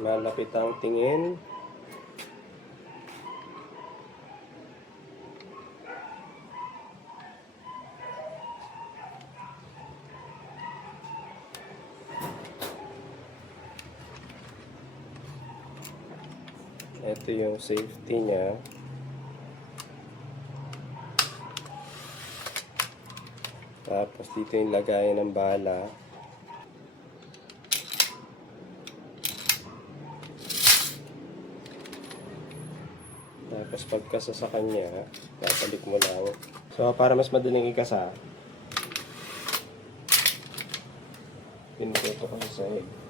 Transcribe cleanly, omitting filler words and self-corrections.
Malapit ang tingin. Ito yung safety niya. Tapos dito yung lagayan ng bala. Tapos pagkasa sa kanya, babalik mo lang. So para mas madaling ikasa, pinututo ko sa side.